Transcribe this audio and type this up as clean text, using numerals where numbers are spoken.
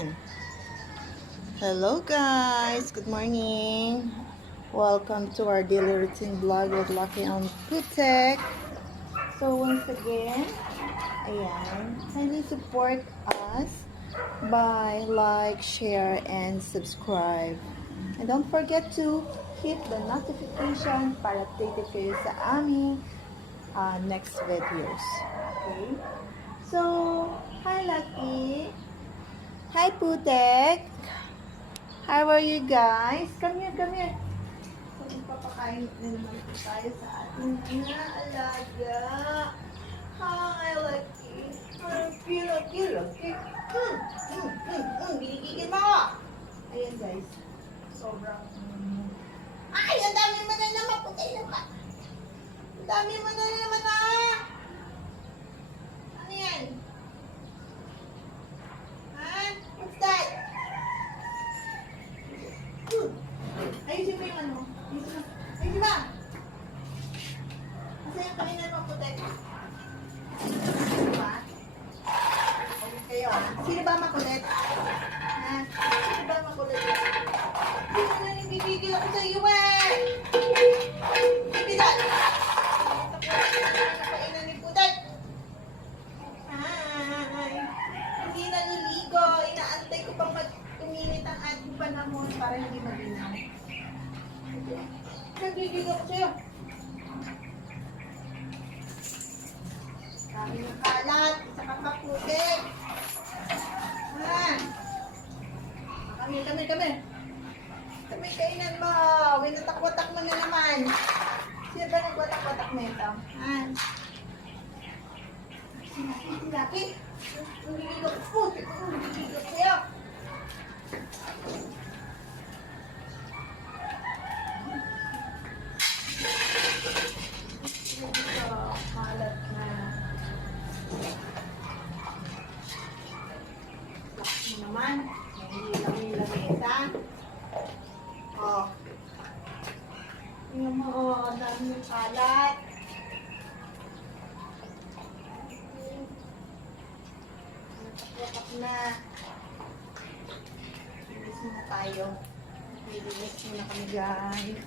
Ayan. Hello guys! Good morning! Welcome to our daily routine vlog with Lucky on Putek. So once again, ayan, kindly support us by like, share, and subscribe. And don't forget to hit the notification para updated kayo sa aming next videos. Okay? So, hi Lucky! Hi Putek! How are you guys? Come here, come here. So, magpapakain na naman po tayo sa ating mga alaga. Hi, Lucky. Lucky, Lucky, Lucky. Binigigil mo! Ayan guys. Sobrang... Ay! Ang dami mo na naman! Putay naman! Ang dami mo na naman ah! Ano yan? Ha? What's that? Ayusin mo yung ano. Ayusin mo! Kasi yung kainan mo, Putek. Sino ba? Okay kayo ah. Sino ba makulit? Ha? Sino ba makulit? Hindi mo na nabibigil ako sa iyo eh! Ibilan! Ito kainan ni Putek. Hi! Hindi naliligo. Inaantay ko pang uminit ang ating panahon para hindi maginaw. Nagigil ako sa'yo. Dami ng kalat. Isa kang kaputik. Ha? Kami. Kami kainan mo. Winatak-watak mo na naman. Sino ba nagwatak-watak mo ito? Ha? Sinakit. Nagigil ako. Putik. Nagigil ako sa'yo. Kalat na. Laks mo naman. May lamesa. Oh. Tingnan mo, oh. Dami yung kalat. Natapatak na. Bilis muna tayo. Bilis muna kami guys.